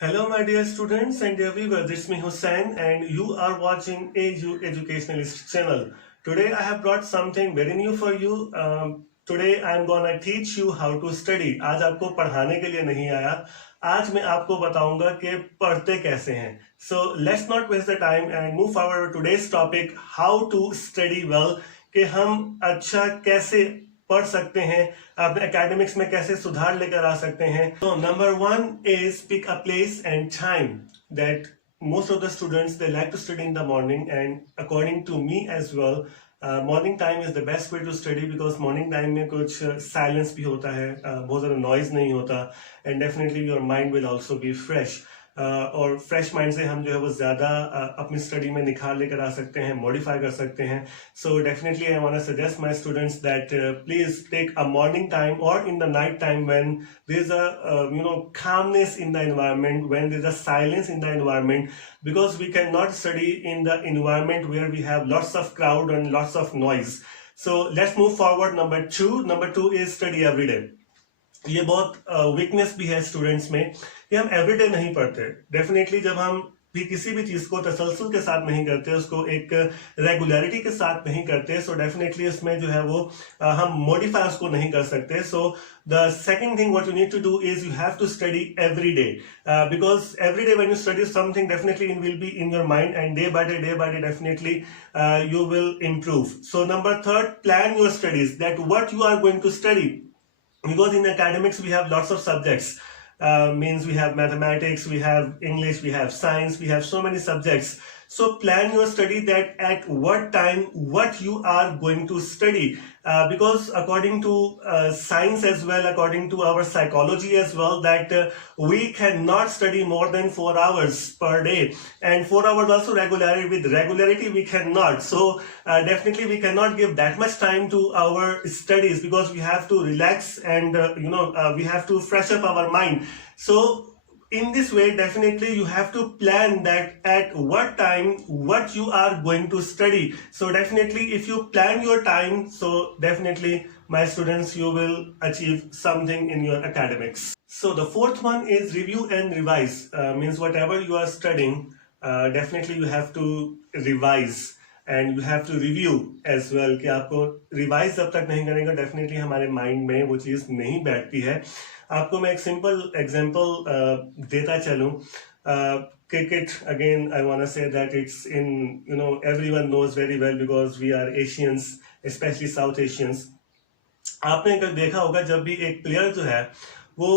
Hello, my dear students and dear viewers. It's me Hussain, and you are watching AU Educationalist channel. Today, I have brought something very new for you. Today, I'm gonna teach you how to study. आज आपको पढ़ाने के लिए नहीं आया. आज मैं आपको बताऊंगा कि पढ़ते कैसे हैं. So let's not waste the time and move forward to today's topic: how to study well. कि हम अच्छा कैसे पढ़ सकते हैं, अपने एकेडमिक्स में कैसे सुधार लेकर आ सकते हैं. तो number 1 is pick a place and time that most of the students they like to study in the morning, and according to me as well, morning time is the best way to study because morning time में कुछ silence भी होता है, बहुत ज़्यादा noise नहीं होता, and definitely your mind will also be fresh. और फ्रेश माइंड से हम जो है वो ज़्यादा अपनी स्टडी में निखार लेकर आ सकते हैं, मॉडिफाई कर सकते हैं. So definitely I want to suggest my students that please take a morning time or in the night time when there is a calmness in the environment, when there is a silence in the environment, because we cannot study in the environment where we have lots of crowd and lots of noise. So let's move forward. Number two is study every day. ये बहुत weakness भी है students में कि हम everyday नहीं पढ़ते. Definitely जब हम भी किसी भी चीज को तसलसल के साथ नहीं करते, उसको एक रेगुलरिटी के साथ नहीं करते, सो डेफिनेटली इसमें जो है वो हम मॉडिफाई उसको नहीं कर सकते. So the second thing what you need to do is you have to study every day, because every day when you study something definitely in will be in your mind, and day by day definitely you will improve. So number third, plan your studies that what you are going to study. Because in academics we have lots of subjects, means we have mathematics, we have English, we have science, we have so many subjects. So plan your study that at what time what you are going to study, because according to science as well, according to our psychology as well, that we cannot study more than 4 hours per day, and 4 hours also regularity we cannot. So definitely we cannot give that much time to our studies because we have to relax and we have to fresh up our mind. So in this way definitely you have to plan that at what time what you are going to study. So definitely if you plan your time, so definitely my students you will achieve something in your academics. So the fourth one is review and revise, means whatever you are studying, definitely you have to revise and you have to review as well. कि आपको revise जब तक नहीं करेंगे definitely हमारे mind में वो चीज़ नहीं बैठती है. आपको मैं एक सिंपल एग्जांपल देता चलूं. Cricket again I want to say that it's in everyone knows very well because we are Asians, especially South Asians. आपने कल देखा होगा जब भी एक प्लेयर जो है वो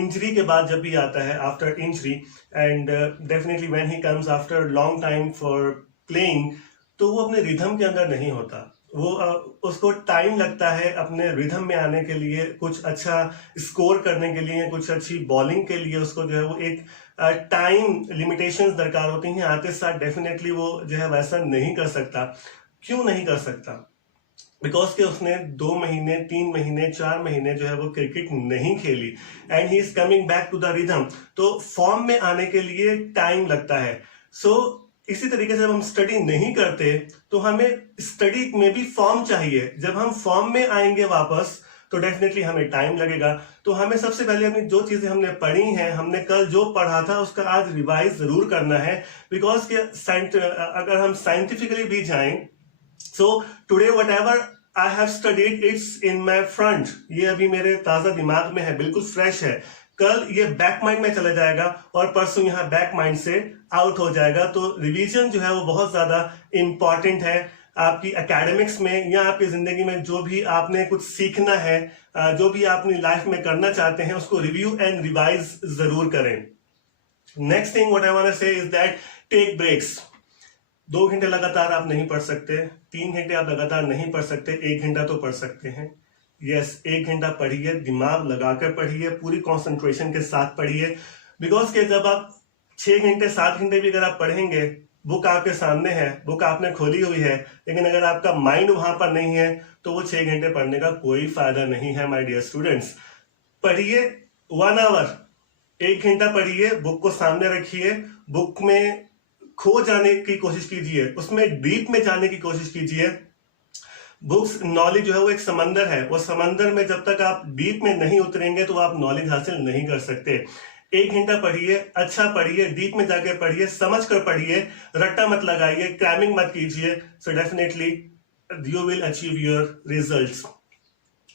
इंजरी के बाद जब भी आता है, after injury, and definitely when he comes after long time for playing, तो वो अपने रिदम के अंदर नहीं होता. वो उसको टाइम लगता है अपने रिदम में आने के लिए, कुछ अच्छा स्कोर करने के लिए, कुछ अच्छी बॉलिंग के लिए उसको जो है वो एक टाइम लिमिटेशंस दरकार होती हैं. आते साथ डेफिनेटली वो जो है वैसा नहीं कर सकता. क्यों नहीं कर सकता? बिकॉज कि उसने 2 महीने 3 महीने 4 महीने जो है वो क्रिकेट नहीं खेली, and he is coming back to the rhythm. तो फॉर्म में आने के लिए टाइम लगता है. सो इसी तरीके से जब हम स्टडी नहीं करते तो हमें स्टडी में भी फॉर्म चाहिए. जब हम फॉर्म में आएंगे वापस तो डेफिनेटली हमें टाइम लगेगा. तो हमें सबसे पहले अपनी जो चीजें हमने पढ़ी हैं, हमने कल जो पढ़ा था उसका आज रिवाइज जरूर करना है. बिकॉज कि अगर हम साइंटिफिकली भी जाएं, so today whatever I have studied it's in my front, ये अभी मेरे ताजा दिमाग में है, बिल्कुल फ्रेश है. कल ये बैक माइंड में चला जाएगा और परसों यहाँ बैक माइंड से आउट हो जाएगा. तो रिवीजन जो है वो बहुत ज्यादा इंपॉर्टेंट है आपकी एकेडमिक्स में या आपकी जिंदगी में. जो भी आपने कुछ सीखना है, जो भी आप अपनी लाइफ में करना चाहते हैं, उसको रिव्यू एंड रिवाइज जरूर करें. Next thing what I want to say is that take breaks. 2 घंटे लगातार आप नहीं पढ़ सकते, 3 घंटे आप लगातार नहीं पढ़ सकते, 1 घंटा तो पढ़ सकते हैं. यस, 1 घंटा पढ़िए, दिमाग लगाकर पढ़िए, पूरी कंसंट्रेशन के साथ पढ़िए. बिकॉज के जब आप 6 घंटे 7 घंटे भी अगर आप पढ़ेंगे, बुक आपके सामने है, बुक आपने खोली हुई है, लेकिन अगर आपका माइंड वहां पर नहीं है तो वो 6 घंटे पढ़ने का कोई फायदा नहीं है. माय डियर स्टूडेंट्स, पढ़िए 1 आवर, 1 घंटा पढ़िए, बुक को सामने रखिए, बुक में खो जाने की कोशिश कीजिए, उसमें डीप में जाने की कोशिश कीजिए. बुक्स नॉलेज जो है वो एक समंदर है. वो समंदर में जब तक आप डीप में नहीं उतरेंगे तो आप नॉलेज हासिल नहीं कर सकते. 1 घंटा पढ़िए, अच्छा पढ़िए, डीप में जाके पढ़िए, समझ कर पढ़िए, रट्टा मत लगाइए, क्रैमिंग मत कीजिए. So definitely you will achieve your results.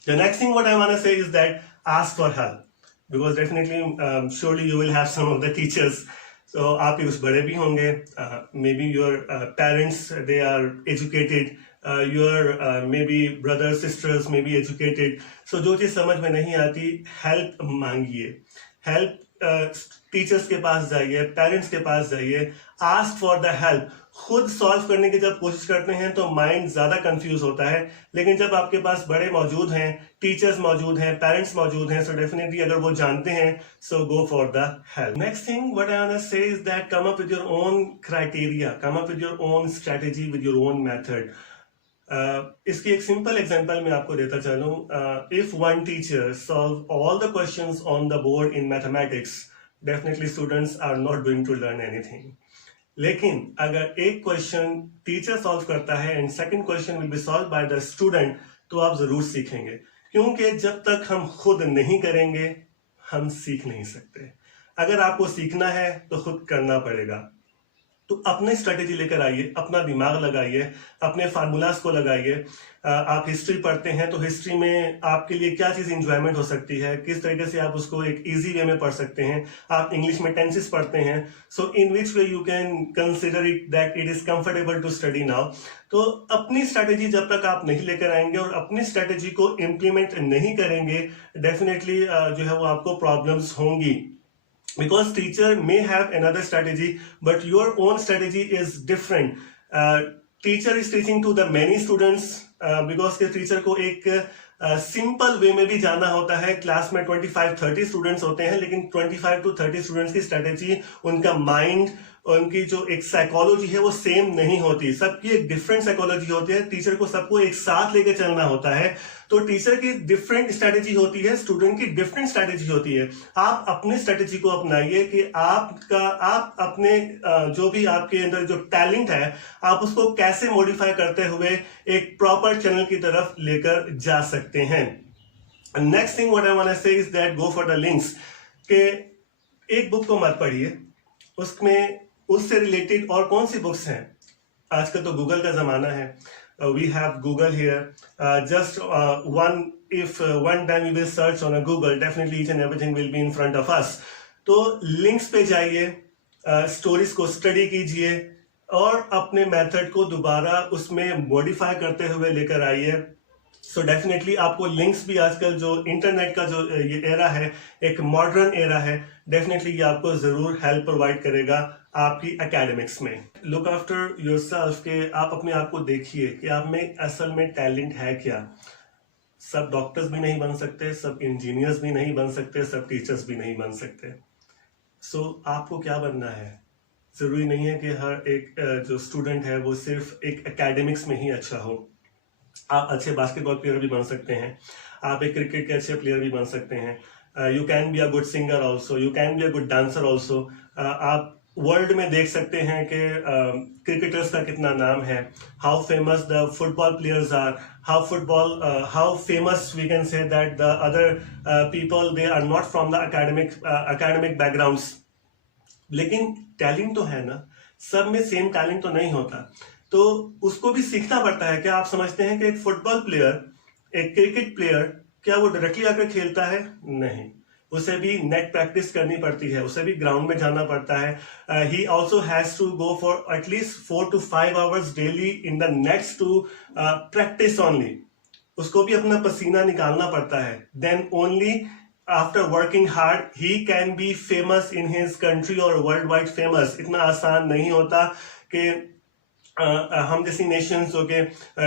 The next thing what I want to say is that ask for help, because definitely surely you will have some of the teachers. So आपके कुछ बड़े भी होंगे, maybe your parents they are educated, your maybe brothers sisters may be educated. So जो चीज समझ में नहीं आती, help मांगिए, help टीचर्स के पास जाइए, पेरेंट्स के पास जाइए, आस्क फॉर द हेल्प. खुद सॉल्व करने की जब कोशिश करते हैं तो माइंड ज्यादा कंफ्यूज होता है, लेकिन जब आपके पास बड़े मौजूद हैं, टीचर्स मौजूद हैं, पेरेंट्स मौजूद हैं, सो डेफिनेटली अगर वो जानते हैं, so go for the help. Next thing what I want to say is that come up with your own criteria, come up with your own strategy, with your own method. इसकी एक simple example मैं आपको देता चलूं. If one teacher solve all the questions on the board in mathematics, definitely students are not going to learn anything. लेकिन अगर एक question teacher solve करता है and second question will be solve by the student, तो आप जरूर सीखेंगे, क्योंकि जब तक हम खुद नहीं करेंगे हम सीख नहीं सकते. अगर आपको सीखना है तो खुद करना पड़ेगा. तो अपने स्ट्रेटेजी लेकर आइए, अपना दिमाग लगाइए, अपने फार्मूलाज को लगाइए. आप हिस्ट्री पढ़ते हैं तो हिस्ट्री में आपके लिए क्या चीज इंजॉयमेंट हो सकती है, किस तरीके से आप उसको एक इजी वे में पढ़ सकते हैं. आप इंग्लिश में टेंसेस पढ़ते हैं, so in which way you can consider it that it is comfortable to study now. तो अपनी स्ट्रेटेजी जब तक आप नहीं लेकर आएंगे और अपनी स्ट्रेटेजी को इम्प्लीमेंट नहीं करेंगे, डेफिनेटली जो है वो आपको प्रॉब्लम्स होंगी. Because teacher may have another strategy, but your own strategy is different. Teacher is teaching to the many students, because के टीचर को एक सिंपल वे में भी जाना होता है. क्लास में 25-30 स्टूडेंट्स होते हैं, लेकिन 25 to 30 स्टूडेंट्स की स्ट्रेटेजी, उनका माइंड, उनकी जो एक साइकोलॉजी है वो सेम नहीं होती. सबकी एक डिफरेंट साइकोलॉजी होती है. टीचर को सबको एक साथ लेके चलना होता है. तो टीचर की डिफरेंट स्ट्रेटेजी होती है, स्टूडेंट की डिफरेंट स्ट्रेटेजी होती है. आप अपनी स्ट्रेटेजी को अपनाइए कि आप अपने जो भी आपके अंदर जो टैलेंट है, आप उसको कैसे मॉडिफाई करते हुए एक प्रॉपर चैनल की तरफ लेकर जा सकते हैं. Next thing what I want to say is that go for the links. के एक बुक को मत पढ़िए, उसमें उससे रिलेटेड और कौन सी बुक्स हैं. आजकल तो गूगल का जमाना है. We have Google here. Just if one time we will search on a Google, definitely each and everything will be in front of us. तो लिंक्स पे जाइए, स्टोरीज को स्टडी कीजिए और अपने मेथड को दोबारा उसमें मॉडिफाई करते हुए लेकर आइए. सो डेफिनेटली आपको लिंक्स भी, आजकल जो इंटरनेट का जो ये एरा है, एक मॉडर्न एरा है, डेफिनेटली ये आपको जरूर हेल्प प्रोवाइड करेगा आपकी एकेडमिक्स में. लुक आफ्टर योरसेल्फ, के आप अपने आप को देखिए कि आप में असल में टैलेंट है क्या. सब डॉक्टर्स भी नहीं बन सकते, सब इंजीनियर्स भी नहीं बन सकते, सब टीचर्स भी नहीं बन सकते. सो आपको क्या बनना है? जरूरी नहीं है कि हर एक जो स्टूडेंट है वो सिर्फ एक एकेडमिक्स में ही अच्छा हो. आप अच्छे बास्केटबॉल प्लेयर भी बन सकते हैं, आप एक क्रिकेट के अच्छे प्लेयर भी बन सकते हैं. You can be a good singer also, you can be a good dancer also. आप वर्ल्ड में देख सकते हैं कि क्रिकेटर्स का कितना नाम है, how famous the football players are, how famous we can say that the other people they are not from the academic backgrounds. लेकिन टैलेंट तो है ना, सब में सेम टैलेंट तो नहीं होता, तो उसको भी सीखना पड़ता है. क्या आप समझते हैं कि एक फुटबॉल प्लेयर, एक क्रिकेट प्लेयर, क्या वो डायरेक्टली आकर खेलता है? नहीं, उसे भी नेट प्रैक्टिस करनी पड़ती है, उसे भी ग्राउंड में जाना पड़ता है. He also has to go for at least 4 to 5 hours daily in the nets to practice only. उसको भी अपना पसीना निकालना पड़ता है. Then only after working hard he can be famous in his country और वर्ल्ड वाइड फेमस. इतना आसान नहीं होता कि हम जैसी नेशंस हो के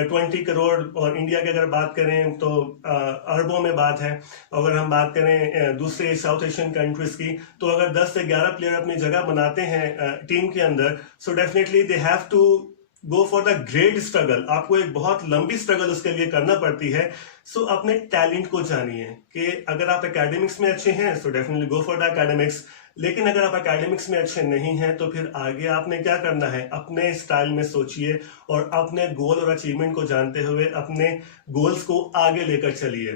20 करोड़, और इंडिया की अगर बात करें तो अरबों में बात है. अगर हम बात करें दूसरे साउथ एशियन कंट्रीज की, तो अगर 10 से 11 प्लेयर अपनी जगह बनाते हैं टीम के अंदर, so definitely they have to go for the great struggle. आपको एक बहुत लंबी स्ट्रगल उसके लिए करना पड़ती है. सो अपने टैलेंट को जानिए कि अगर आप एकेडमिक्स में अच्छे हैं so definitely go for the academics. लेकिन अगर आप एकेडमिक्स में अच्छे नहीं हैं तो फिर आगे आपने क्या करना है, अपने स्टाइल में सोचिए और अपने गोल और अचीवमेंट को जानते हुए अपने गोल्स को आगे लेकर चलिए.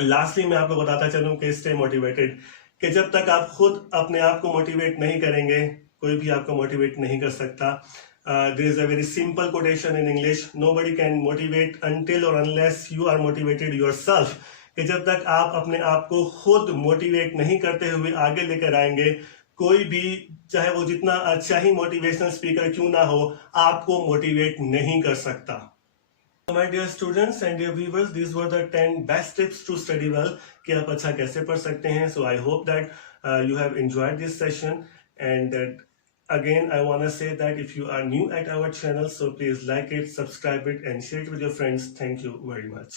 लास्टली मैं आपको बताता चलूं कि स्टे मोटिवेटेड. कि जब तक आप खुद अपने आप को मोटिवेट नहीं करेंगे, कोई भी आपको मोटिवेट नहीं कर सकता. There is a very simple quotation in English: nobody can motivate until or unless you are motivated yourself. कि जब तक आप अपने आप को खुद मोटिवेट नहीं करते हुए आगे लेकर आएंगे, कोई भी, चाहे वो जितना अच्छा ही मोटिवेशनल स्पीकर क्यों ना हो, आपको मोटिवेट नहीं कर सकता. My dear students and dear viewers, these were the 10 best tips to study well कि आप अच्छा कैसे पढ़ सकते हैं. So I hope that you have enjoyed this session, and that again I want to say that if you are new at our channel, so please like it, subscribe it and share it with your friends. Thank you very much.